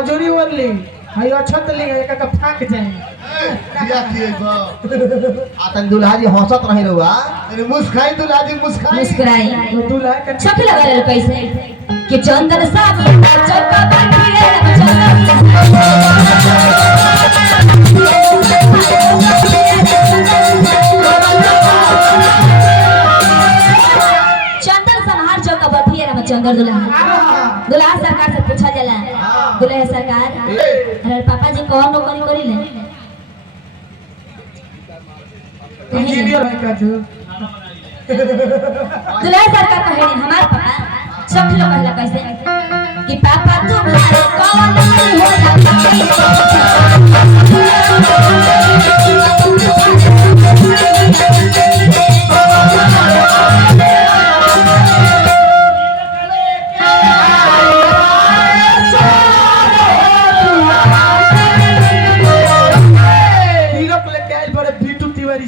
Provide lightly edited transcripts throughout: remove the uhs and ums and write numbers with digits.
खजूरी वाली हाय अच्छा तो ले एक का फाक जाए क्या किए बा आतन दुल्हा जी हंसत रहे रहुआ अरे मुस्काई दुल्हा जी मुस्काई मुस्कुराई वो दूल्हा का छपी लगा ले कैसे कि चंदन साहब चौका बाकी है चंदन संहार चौका बाकी है रामचंद्र दुल्हा सरकार से पूछा जाला दुल्हा सरकार अरे पापा जी कौन नौकरी करी ले इंजीनियर है का जो दुल्हा सरकार कहे हमार पापा सब लोग कहला कैसे कि पापा तुम्हारे कौन हो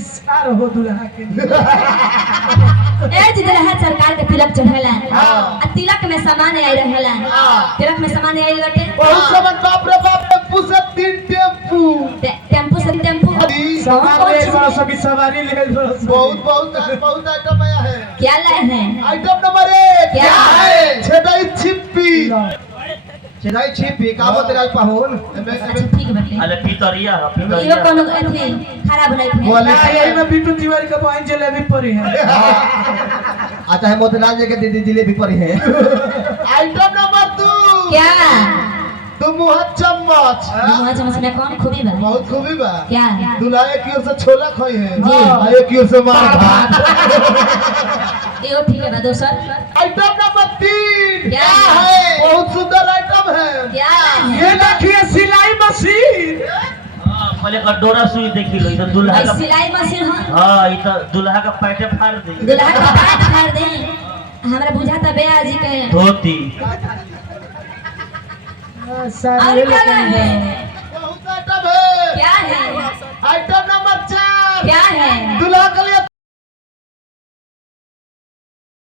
सार हो दुल्हा के ए दुल्हा सरकार के तिलक चढ़ेला आ तिलक में सामान आई रहेला तिलक में सामान आई लटे बहुत सामान बाप रे बाप टेम्पू से 3 टेम्पू टेम्पू से टेम्पू सवारी बड़ा सभी सवारी ले बहुत आइटम आया है क्या लाए हैं आइटम नंबर 1 क्या है छेदाई छिप्पी छेदाई छिपी काबो तेरा पाहुन अच्छा ठीक बाटे अरे पितरिया इहो कोनो अथी खराब नहीं बोले यही में बिट्टू तिवारी का बहन जलेबी पड़ी है आता है मोतीलाल जी के दीदी जिलेबी पड़ी है आइटम नंबर 2 क्या तुम मुँह चम्मच मुँह चम्मच में कौन खूबी बा बहुत खूबी बा क्या दुल्हा एक ओर से छोला खाई है जी। और एक ओर से मार भात इहो ठीक है बा दोसर आइटम नंबर 3 क्या है बहुत सुंदर आइटम है क्या ये देखिए सिलाई मशीन पहले का डोरा सुई देखी लो इधर दुल्हा का सिलाई मशीन हो हां इधर दुल्हा का पैंट फाड़ दे दुल्हा का पैंट फाड़ दे हमरा बुझाता बेया जी के धोती और क्या है